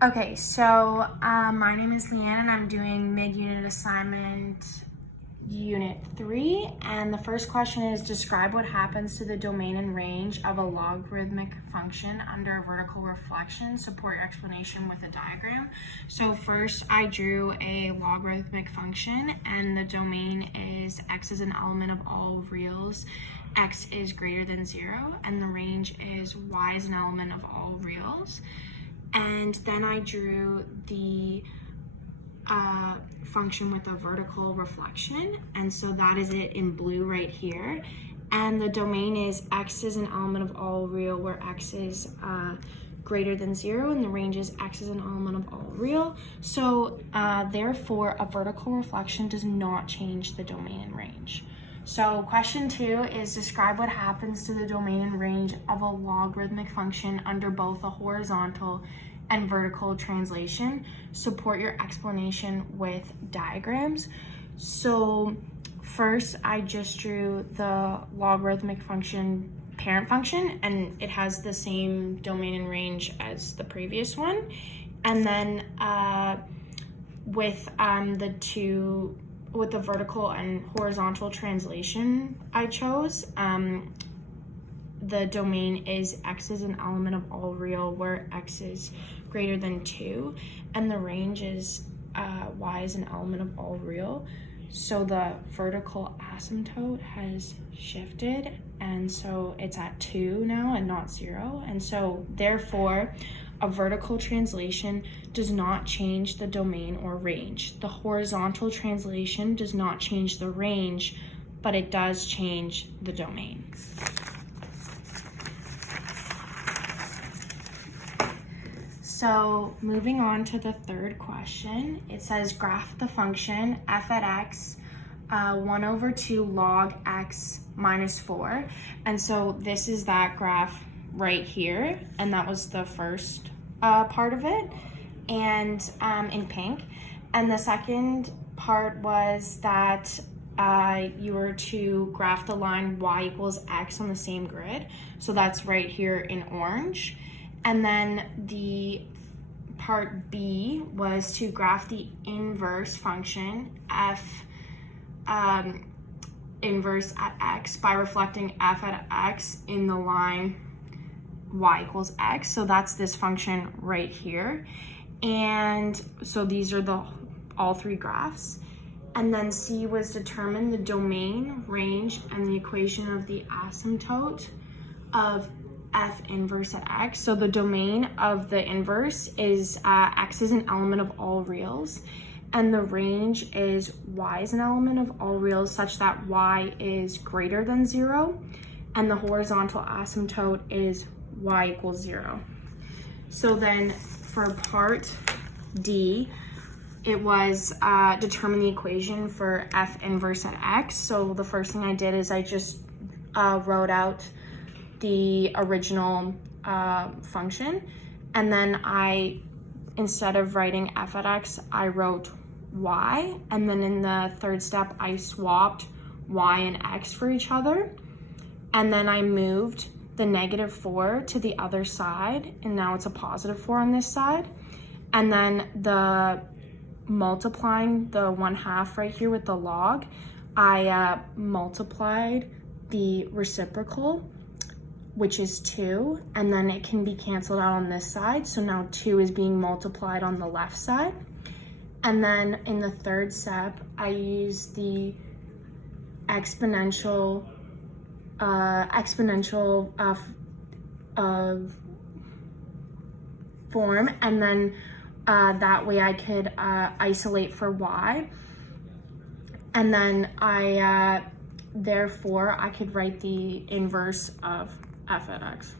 Okay, so my name is Leanne and I'm doing MIG unit assignment unit 3, and the first question is describe what happens to the domain and range of a logarithmic function under a vertical reflection. Support your explanation with a diagram. So first I drew a logarithmic function and the domain is x is an element of all reals, x is greater than 0, and the range is y is an element of all reals. And then I drew the function with a vertical reflection, and so that is it in blue right here. And the domain is x is an element of all real, where x is greater than 0, and the range is x is an element of all real. So therefore, a vertical reflection does not change the domain and range. So question 2 is describe what happens to the domain and range of a logarithmic function under both a horizontal and vertical translation. Support your explanation with diagrams. So first I just drew the logarithmic function parent function, and it has the same domain and range as the previous one. And then with the vertical and horizontal translation I chose, the domain is x is an element of all real, where x is greater than 2, and the range is y is an element of all real. So the vertical asymptote has shifted, and so it's at 2 now and not 0. And so therefore, a vertical translation does not change the domain or range. The horizontal translation does not change the range, but it does change the domain. So moving on to the third question, it says graph the function f at x 1/2 log x minus 4. And so this is that graph right here, and that was the first part of it, and in pink. And the second part was that you were to graph the line y equals x on the same grid. So that's right here in orange. And then the part B was to graph the inverse function f inverse at x by reflecting f at x in the line y equals x. So that's this function right here. And so these are all three graphs. And then C was determine the domain, range, and the equation of the asymptote of f inverse at x. So the domain of the inverse is x is an element of all reals, and the range is y is an element of all reals such that y is greater than 0, and the horizontal asymptote is y equals 0. So then for part D, it was determine the equation for f inverse at x. So the first thing I did is I just wrote out the original function, and then instead of writing f at x, I wrote y, and then in the third step I swapped y and x for each other, and then I moved the -4 to the other side, and now it's a +4 on this side. And then the multiplying the 1/2 right here with the log, I multiplied the reciprocal, which is 2, and then it can be canceled out on this side. So now 2 is being multiplied on the left side. And then in the third step, I use the exponential form, and then that way I could isolate for y. And then therefore I could write the inverse of f at x.